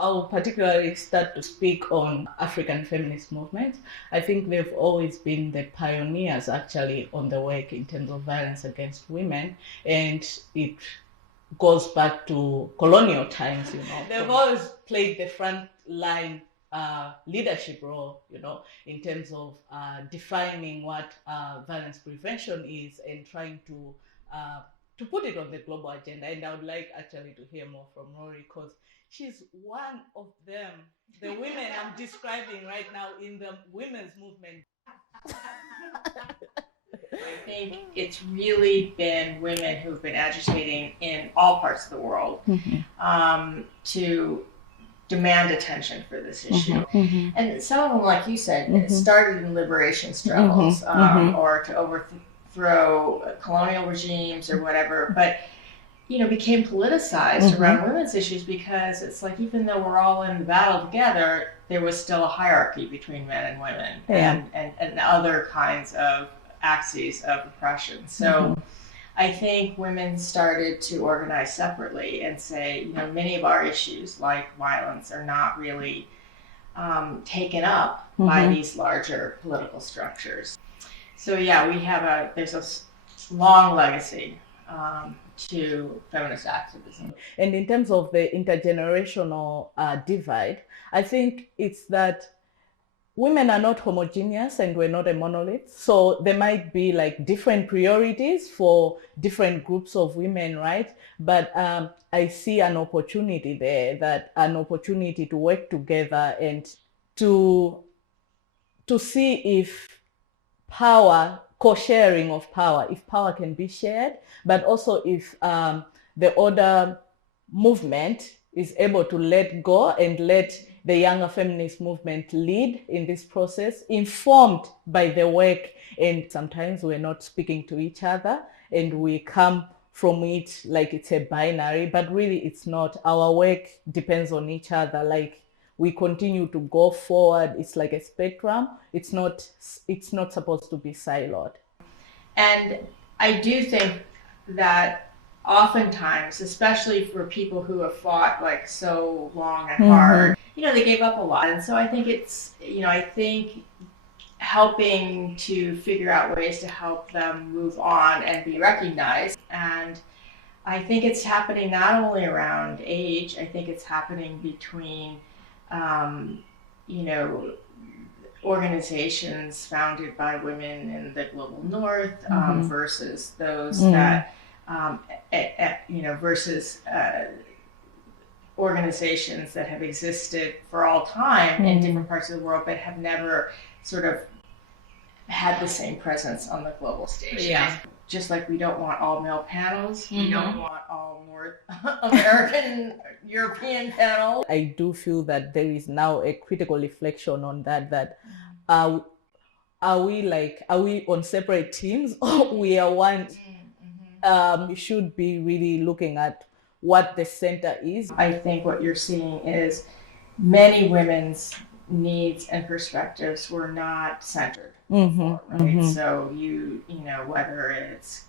I'll particularly start to speak on African feminist movements. I think they've always been the pioneers actually on the work in terms of violence against women, and it goes back to colonial times. They've always played the front line leadership role, in terms of defining what violence prevention is and trying to put it on the global agenda. And I would like actually to hear more from Rory, because she's one of them, the women I'm describing right now in the women's movement. I think it's really been women who've been agitating in all parts of the world to demand attention for this issue. And some of them, like you said, started in liberation struggles or to overthrow colonial regimes or whatever, but became politicized around women's issues, because it's like, even though we're all in the battle together, there was still a hierarchy between men and women and other kinds of axes of oppression. So I think women started to organize separately and say, many of our issues like violence are not really taken up by these larger political structures. So yeah, there's a long legacy to feminist activism. And in terms of the intergenerational divide, I think it's that women are not homogeneous and we're not a monolith. So there might be like different priorities for different groups of women, right? But I see an opportunity there, an opportunity to work together and to see if co-sharing of power, if power can be shared, but also if the other movement is able to let go and let the younger feminist movement lead in this process, informed by the work. And sometimes we're not speaking to each other and we come from it like it's a binary, but really it's not. Our work depends on each other. Like, we continue to go forward. It's like a spectrum. It's not supposed to be siloed. And I do think that oftentimes, especially for people who have fought like so long and hard, they gave up a lot. And so I think it's, I think helping to figure out ways to help them move on and be recognized. And I think it's happening not only around age, I think it's happening between organizations founded by women in the global north versus those that, versus organizations that have existed for all time in different parts of the world, but have never sort of had the same presence on the global stage. Yeah. Just like we don't want all male panels, we don't want all North American, European panels. I do feel that there is now a critical reflection on that are we on separate teams or we are one? We should be really looking at what the center is. I think what you're seeing is many women's needs and perspectives were not centered before, right? So whether it's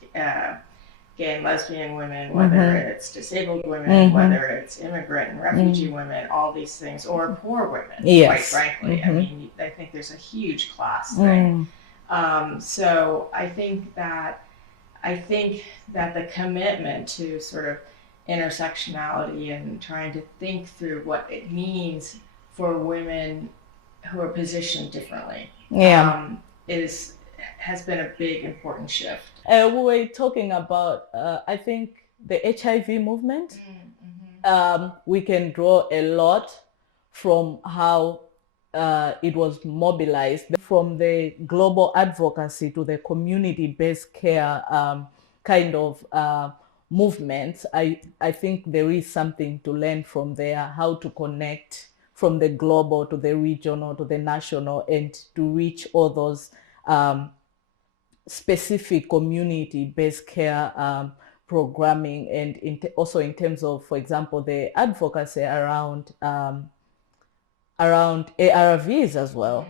gay and lesbian women, whether it's disabled women, whether it's immigrant and refugee women, all these things, or poor women, quite frankly. I mean, I think there's a huge class thing. So I think that the commitment to sort of intersectionality and trying to think through what it means for women who are positioned differently has been a big important shift. We were talking about I think the HIV movement. We can draw a lot from how it was mobilized, from the global advocacy to the community-based care kind of movements. I think there is something to learn from there, how to connect from the global to the regional to the national and to reach all those specific community-based care programming, and also in terms of, for example, the advocacy around ARVs as well.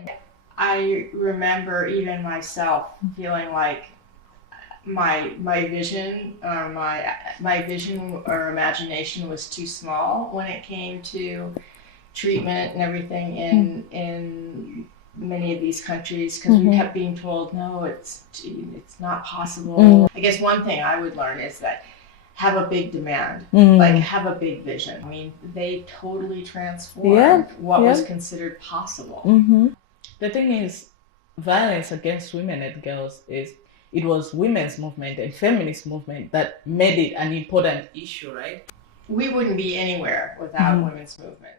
I remember even myself feeling like my vision or imagination was too small when it came to treatment and everything in many of these countries, because we kept being told, no, it's not possible. I guess one thing I would learn is that have a big demand, like have a big vision. I mean, they totally transformed what was considered possible. The thing is, violence against women and girls it was women's movement and feminist movement that made it an important issue, right? We wouldn't be anywhere without women's movement.